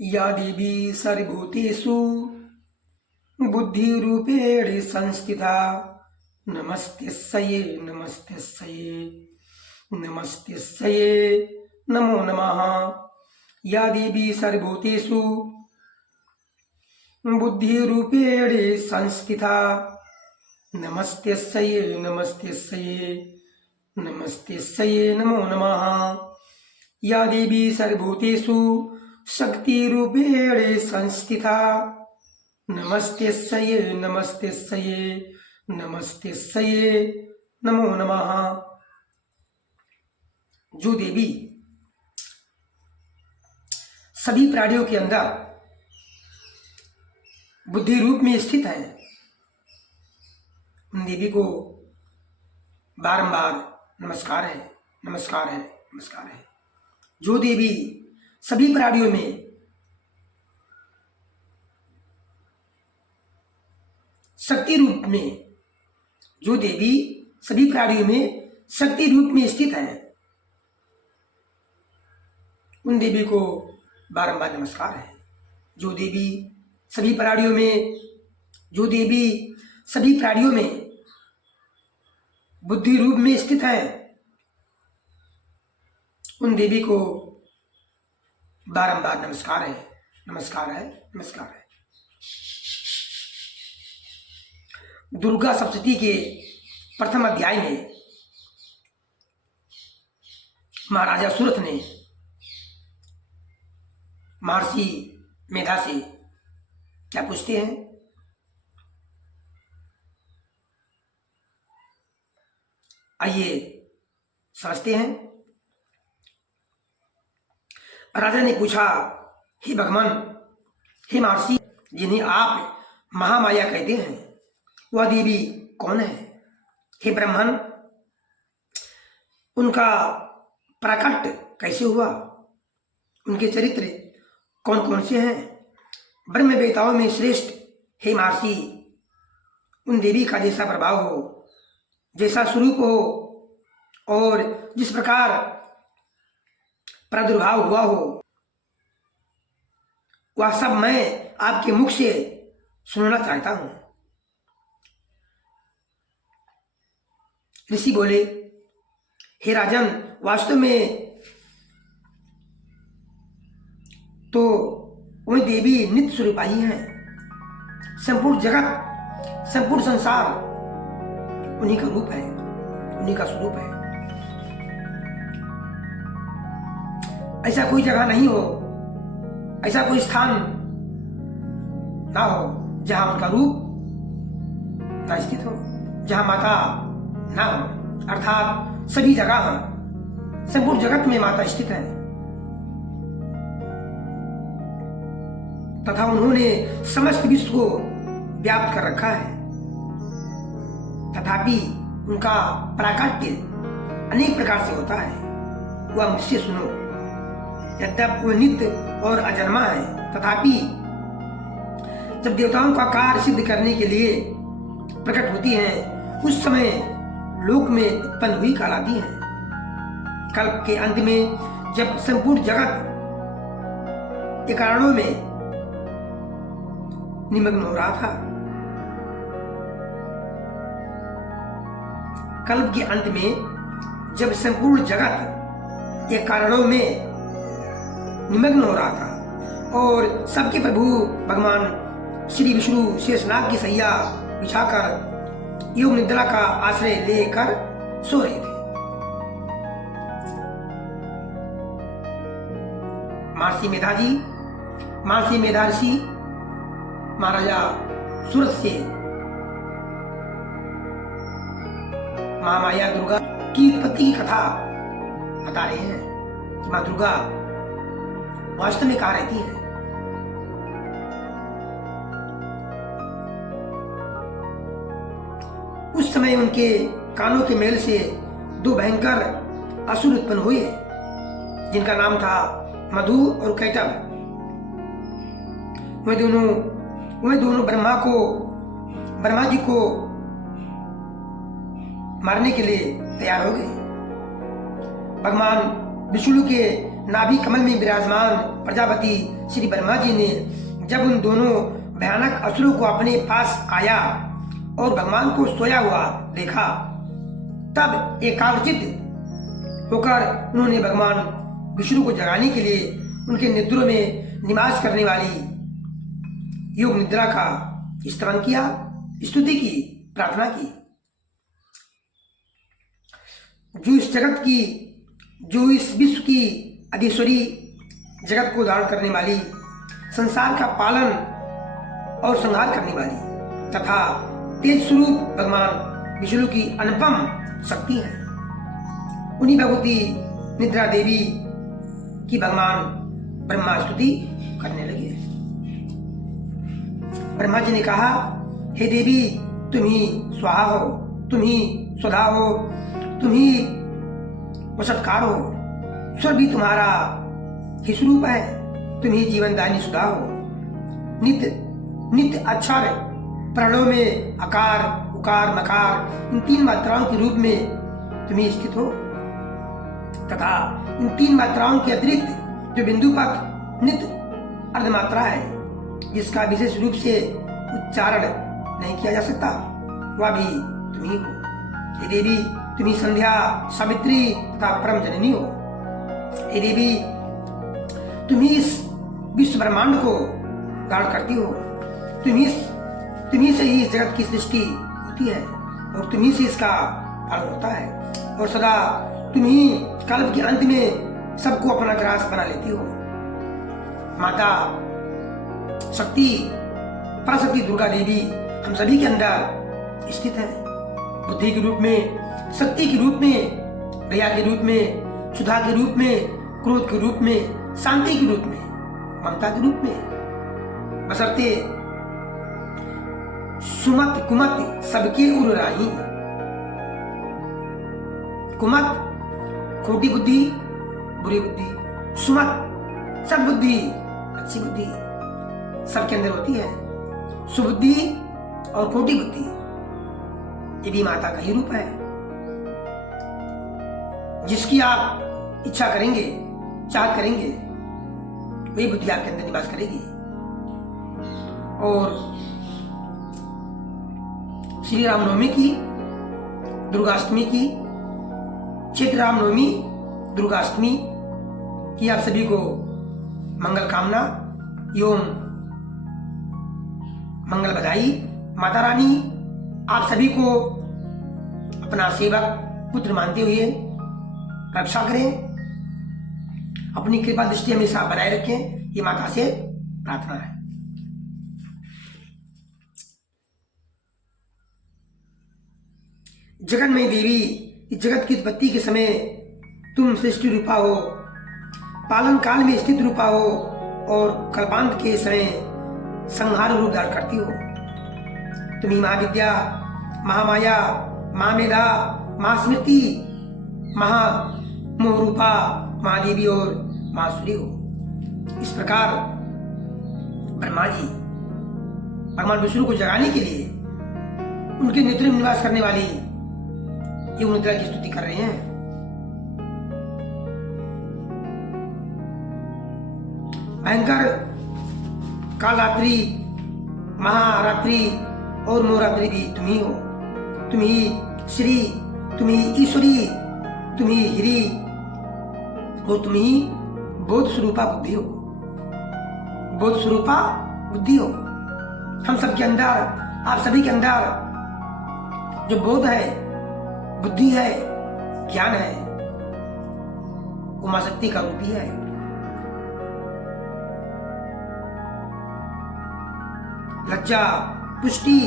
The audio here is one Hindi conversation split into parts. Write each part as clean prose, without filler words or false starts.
या देवी सर्वभूतेषु बुद्धिरूपेण संस्थिता नमस्तेस्यै नमस्तेस्यै नमस्तेस्यै नमो नमः। या देवी सर्वभूतेषु बुद्धिरूपेण संस्थिता नमस्तेस्यै नमस्तेस्यै नमस्तेस्यै नमो नमः। या देवी सर्वभूतेषु शक्तिरूपेण संस्थिता नमस्तेस्यै नमस्तेस्यै नमस्तेस्यै नमो नमः। जो देवी सभी प्राणियों के अंदर बुद्धि रूप में स्थित है, उन देवी को बारंबार नमस्कार है, नमस्कार है, नमस्कार है। जो देवी सभी प्राणियों में शक्ति रूप में, जो देवी सभी प्राणियों में शक्ति रूप में स्थित है, उन देवी को बारंबार नमस्कार है। जो देवी सभी प्राणियों में, जो देवी सभी प्राणियों में बुद्धि रूप में स्थित है, उन देवी को बारंबार नमस्कार है, नमस्कार है, नमस्कार है। दुर्गा सप्तशती के प्रथम अध्याय में महाराजा सुरथ ने महर्षि मेधा से क्या पूछते हैं? आइए समझते हैं। राजा ने पूछा, हे भगवान, हे महर्षि, जिन्हें आप महामाया कहते हैं, वह देवी कौन है? हे ब्राह्मण, उनका प्रकट कैसे हुआ? उनके चरित्र कौन कौन से हैं? ब्रह्मवेताओं में श्रेष्ठ हे महर्षि, उन देवी का जैसा प्रभाव हो, जैसा स्वरूप हो और जिस प्रकार प्रादुर्भाव हुआ हो, वह सब मैं आपके मुख से सुनना चाहता हूं। ऋषि बोले, हे राजन, वास्तव में तो वही देवी नित्य स्वरूप आई हैं। संपूर्ण जगत, संपूर्ण संसार उन्हीं का रूप है, उन्हीं का स्वरूप है। ऐसा कोई जगह नहीं हो, ऐसा कोई स्थान ना हो जहां उनका रूप ना स्थित हो, जहां माता ना हो। अर्थात सभी जगह, संपूर्ण जगत में माता स्थित है, तथा उन्होंने समस्त विश्व को व्याप्त कर रखा है। तथापि उनका प्राकट्य अनेक प्रकार से होता है, वह मुझसे सुनो। यद्यपि वह नित्य और अजन्मा है, तथापि जब देवताओं का कार्य सिद्ध करने के लिए प्रकट होती हैं, उस समय लोक में उत्पन्न हुई कहलाती हैं। कल्प के अंत में जब संपूर्ण जगत के कारणों में निमग्न हो रहा था, कल्प के अंत में जब संपूर्ण जगत के कारणों में निमग्न हो रहा था और सबके प्रभु भगवान श्री विष्णु शेषनाग की सैया बिछाकर योग निद्रा का आश्रय लेकर सो रहे थे, महर्षि मेधा ऋषि महाराजा सूरत से महामाया दुर्गा की उत्पत्ति की कथा बता रहे हैं कि माँ दुर्गा वास्तव में कहाँ रहती है। उस समय उनके कानों के मेल से दो भयंकर असुर उत्पन्न हुए, जिनका नाम था मधु और कैटभ। वे दोनों ब्रह्मा जी को मारने के लिए तैयार हो गए। भगवान विष्णु के नाभि कमल में विराजमान प्रजापति श्री ब्रह्मा जी ने जब उन दोनों भयानक असुरों को अपने पास आया और भगवान को सोया हुआ देखा, तब एकाग्रचित होकर उन्होंने भगवान विष्णु को जगाने के लिए उनके निद्रों में निवास करने वाली योग निद्रा का स्तवन किया, स्तुति की, प्रार्थना की। जो इस विश्व की अधीश्वरी, जगत को धारण करने वाली, संसार का पालन और संहार करने वाली तथा तेज स्वरूप भगवान विष्णु की अनुपम शक्ति है, उन्हीं भगवती निद्रा देवी की भगवान ब्रह्मा स्तुति करने लगे। ब्रह्मा जी ने कहा, हे देवी, तुम ही स्वाहा हो, तुम ही स्वधा हो, तुम ही वसत्कार हो, स्वर भी तुम्हारा ही स्वरूप है, तुम ही जीवनदायिनी सुधा हो। नित्य अक्षर प्रणव में अकार, उकार, मकार इन 3 मात्राओं के रूप में तुम ही स्थित हो तथा इन 3 मात्राओं के अतिरिक्त जो बिंदु पथ नित्य अर्धमात्रा है, जिसका विशेष रूप से उच्चारण नहीं किया जा सकता, वह भी तुम ही हो। हे देवी, तुम ही संध्या, सावित्री तथा परम जननी हो। हे देवी, तुम ही इस विश्व ब्रह्मांड को धारण करती हो, तुम ही से ही इस जगत की सृष्टि होती है और तुम ही से इसका पालन होता है और सदा तुम ही कल्प के अंत में सबको अपना ग्रास बना लेती हो। माता शक्ति, पराशक्ति दुर्गा देवी हम सभी के अंदर स्थित है, बुद्धि के रूप में, शक्ति के रूप में, दया के रूप में, सुधा के रूप में, क्रोध के रूप में, शांति के रूप में, ममता के रूप में, बशर्ते सुमत कुमत सबके उर राही। कुमत खोटी बुद्धि, बुरी बुद्धि, सुमत सद्बुद्धि, अच्छी बुद्धि सबके अंदर होती है। सुबुद्धि और खोटी बुद्धि ये भी माता का ही रूप है। जिसकी आप इच्छा करेंगे, चाहत करेंगे, वही बुद्धि आपके अंदर निवास करेगी। और श्री रामनवमी की, दुर्गाष्टमी की, चैत्र रामनवमी, दुर्गाष्टमी की आप सभी को मंगल कामना एवं मंगल बधाई। माता रानी आप सभी को अपना सेवक पुत्र मानते हुए रक्षा करें, अपनी कृपा दृष्टि हमेशा बनाए रखें, ये माता से प्रार्थना है। जगन्मयी देवी, इस जगत की उत्पत्ति के समय तुम सृष्टि रूपा हो, पालन काल में स्थित रूपा हो और कल्पांत के समय संहार रूप धारण करती हो। तुम ही महाविद्या, महामाया, महामेधा, महास्मृति, महामोहरूपा, महादेवी और महासुरी हो। इस प्रकार ब्रह्मा जी भगवान विष्णु को जगाने के लिए उनके नेत्र में निवास करने वाली योग निद्रा की स्तुति कर रहे हैं। भयंकर कालरात्रि, महारात्रि और मोहरात्रि भी तुम ही हो। तुम ही श्री, तुम ही ईश्वरी, तुम ही हिरी और तुम ही बोध स्वरूपा बुद्धि हो। बोध स्वरूपा बुद्धि हो। हम सबके अंदर, आप सभी के अंदर जो बोध है, बुद्धि है, ज्ञान है, वो मां शक्ति का रूप ही है। लज्जा, पुष्टि,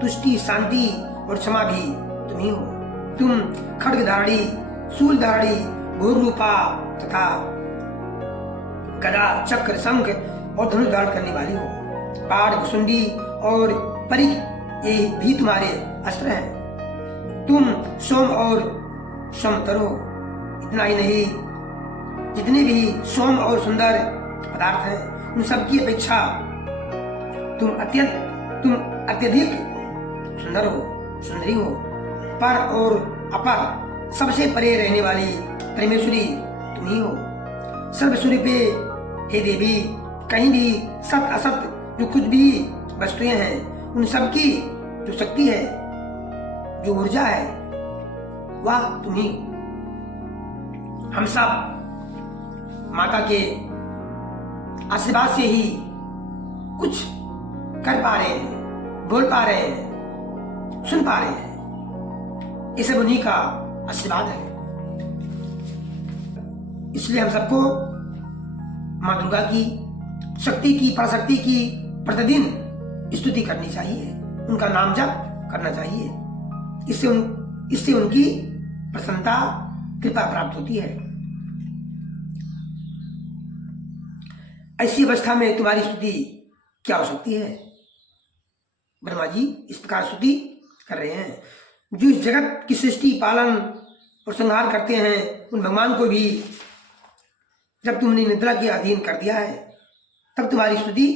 तुष्टि, शांति और क्षमा भी तुम ही हो। तुम खड्गधारी, शूलधारी, घोर रूपा तथा गदा, चक्र, शंख और धनुष धारण करने वाली हो। पाड़, भुसुंडी और परिक ये भी तुम्हारे अस्त्र हैं। तुम सोम और सोमतर हो। इतना ही नहीं, जितने भी सोम और सुंदर पदार्थ हैं, उन सबकी अपेक्षा तुम अत्यधिक सुंदर हो, सुंदरी हो। पर और अपर सबसे परे रहने वाली परमेश्वरी तुम ही हो। सर्वस्वरूपे हे देवी, कहीं भी सत असत जो कुछ भी वस्तुएं हैं उन सब की जो शक्ति है, जो ऊर्जा है, वह तुम्ही। हम सब माता के आशीर्वाद से ही कुछ कर पा रहे हैं, बोल पा रहे हैं, सुन पा रहे हैं। ये सब उन्हीं का आशीर्वाद है। इसलिए हम सबको माँ दुर्गा की शक्ति की, पराशक्ति की प्रतिदिन स्तुति करनी चाहिए, उनका नाम जप करना चाहिए। इससे उनकी प्रसन्नता, कृपा प्राप्त होती है। ऐसी अवस्था में तुम्हारी स्तुति क्या हो सकती है? ब्रह्मा जी इस प्रकार स्तुति कर रहे हैं। जो इस जगत की सृष्टि, पालन और संहार करते हैं, उन भगवान को भी जब तुमने निद्रा के अधीन कर दिया है, तब तुम्हारी स्तुति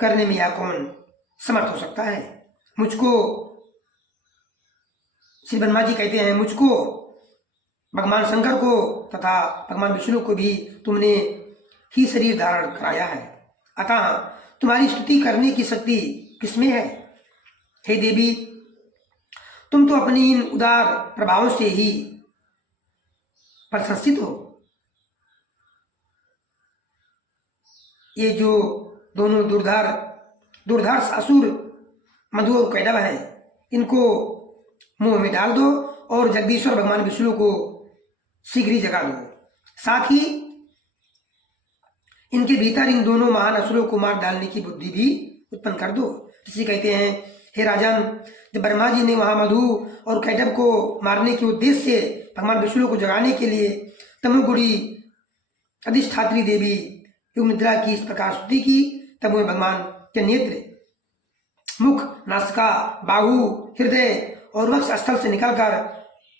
करने में यह कौन समर्थ हो सकता है? मुझको, श्री ब्रह्मा जी कहते हैं, मुझको, भगवान शंकर को तथा भगवान विष्णु को भी तुमने ही शरीर धारण कराया है। अतः तुम्हारी स्तुति करने की शक्ति किसमें है? हे देवी, तुम तो अपनी इन उदार प्रभावों से ही प्रशंसित हो। ये जो दोनों दुर्धर्ष असुर मधु और कैटभ हैं, इनको मुंह में डाल दो और जगदीश्वर भगवान विष्णु को शीघ्र ही जगा दो। साथ ही इनके भीतर इन दोनों महान असुरों को मार डालने की बुद्धि भी उत्पन्न कर दो। इसी कहते हैं, हे राजन, जब ब्रह्मा जी ने वहां मधु और कैटभ को मारने के उद्देश्य से भगवान विष्णु को जगाने के लिए तमोगुड़ी अधिष्ठात्री देवी योग निद्रा की इस प्रकार स्तुति की, तब वह भगवान के नेत्र, मुख, नासिका, बाहु, हृदय और वक्ष स्थल से निकलकर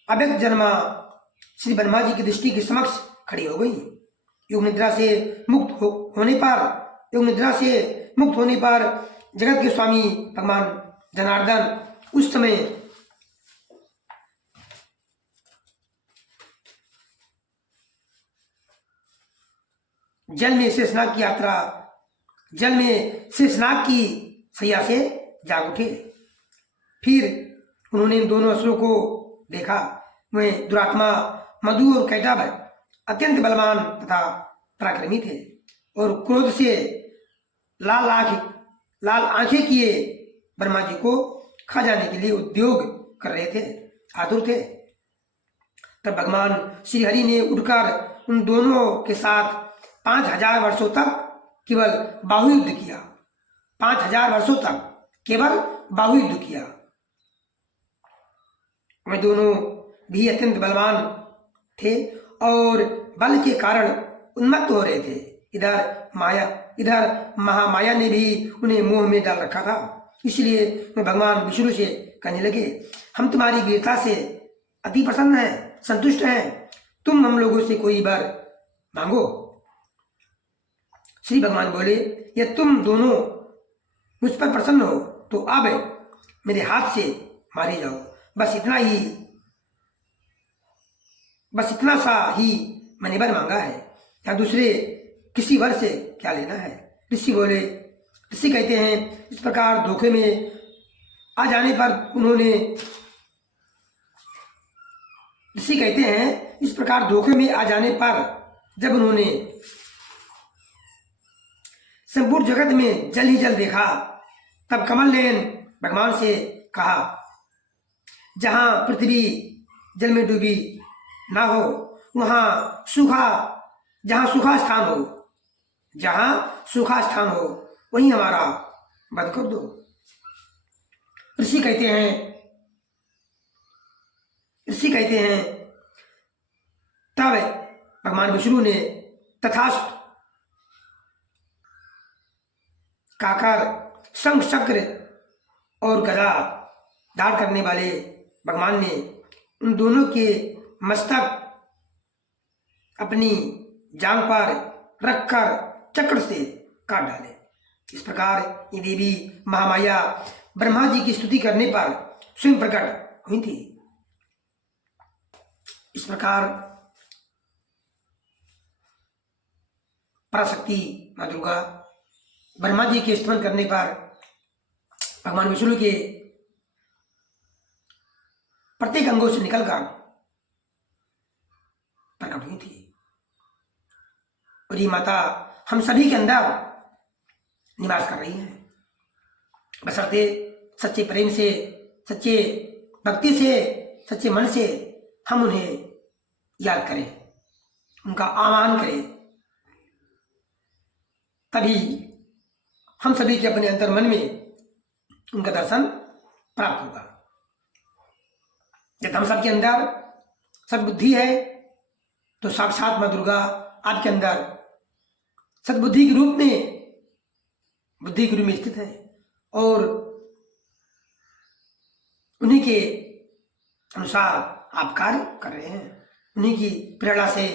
अव्यक्त जन्मा श्री ब्रह्मा जी की दृष्टि के समक्ष खड़ी हो गई। योग निद्रा से मुक्त होने पर जगत के स्वामी भगवान जनार्दन उस समय जल में शेषनाग की सैया से जाग उठे। फिर उन्होंने इन दोनों असुरों को देखा। वे दुरात्मा मधु और कैटभ अत्यंत बलवान तथा पराक्रमी थे और क्रोध से लाल आंखें किए ब्रह्मा जी को खा जाने के लिए उद्योग कर रहे थे, आतुर थे। तब भगवान श्री हरि ने उठकर उन दोनों के साथ 5000 वर्षों तक केवल बाहुयुद्ध किया। 5000 वर्षों तक केवल बाहुयुद्ध किया। वे दोनों भी अत्यंत बलवान थे और बल के कारण उन्मत्त हो रहे थे। इधर महामाया ने भी उन्हें मोह में डाल रखा था। इसलिए वे भगवान विष्णु से कहने लगे, हम तुम्हारी वीरता से अति प्रसन्न हैं, संतुष्ट हैं। तुम हम लोगों से कोई वर मांगो। श्री भगवान बोले, यदि तुम दोनों मुझ पर प्रसन्न हो तो अब मेरे हाथ से मारे जाओ। बस इतना सा ही मैंने वर मांगा है, या दूसरे किसी वर से क्या लेना है। ऋषि कहते हैं, इस प्रकार धोखे में आ जाने पर जब उन्होंने संपूर्ण जगत में जल ही जल देखा, तब कमल नयन भगवान से कहा, जहां पृथ्वी जल में डूबी ना हो, जहां सूखा स्थान हो वहीं हमारा वध कर दो। ऋषि कहते हैं तब भगवान विष्णु ने तथास्तु कहकर शंख चक्र और गदा धारण करने वाले भगवान ने उन दोनों के मस्तक अपनी जांग पर रखकर चक्र से काट डाले। इस प्रकार ये देवी महामाया ब्रह्मा जी की स्तुति करने पर स्वयं प्रकट हुई थी। इस प्रकार पराशक्ति माँ दुर्गा ब्रह्मा जी के स्तमन करने पर भगवान विष्णु के प्रत्येक अंगों से निकलकर प्रकट हुई थी। और ये माता हम सभी के अंदर निवास कर रही है, बशर्ते सच्चे प्रेम से, सच्चे भक्ति से, सच्चे मन से हम उन्हें याद करें, उनका आह्वान करें, तभी हम सभी के अपने अंतर मन में उनका दर्शन प्राप्त होगा। जब हम सबके अंदर सद्बुद्धि है तो साक्षात माँ दुर्गा आपके अंदर सद्बुद्धि के रूप में, बुद्धि के रूप में स्थित है और उन्हीं के अनुसार आप कार्य कर रहे हैं। उन्हीं की प्रेरणा से,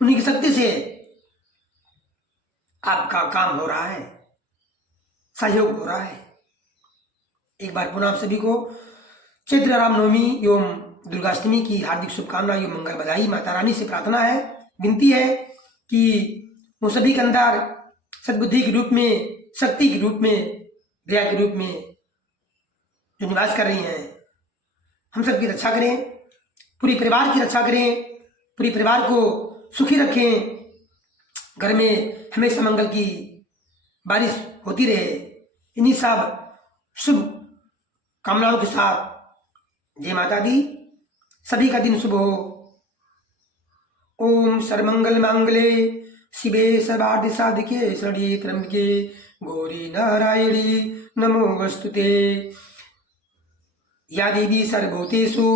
उन्हीं की शक्ति से आपका काम हो रहा है, सहयोग हो रहा है। एक बार पुनः आप सभी को चैत्र रामनवमी एवं दुर्गाष्टमी की हार्दिक शुभकामना एवं मंगल बधाई। माता रानी से प्रार्थना है, विनती है कि वो सभी के अंदर सद्बुद्धि के रूप में, शक्ति के रूप में, दया के रूप में जो निवास कर रही हैं, हम सबकी रक्षा करें, पूरी परिवार की रक्षा करें, पूरी परिवार को सुखी रखें, घर में हमेशा मंगल की बारिश होती रहे। इन्हीं सब शुभ कामनाओं के साथ जय माता दी, सभी का दिन शुभ हो। ओम सर्वमंगल मांगले शिवे सर्वार्थ साधिके शरण्ये त्र्यंबके गौरी नारायणी नमोस्तुते। या देवी सर्वभूतेषु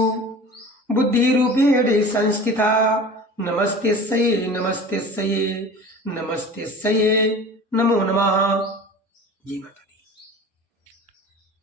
बुद्धिरूपेण संस्थिता नमस्तेस्यै नमस्तेस्यै नमस्तेस्यै नमो नमः। जय माता।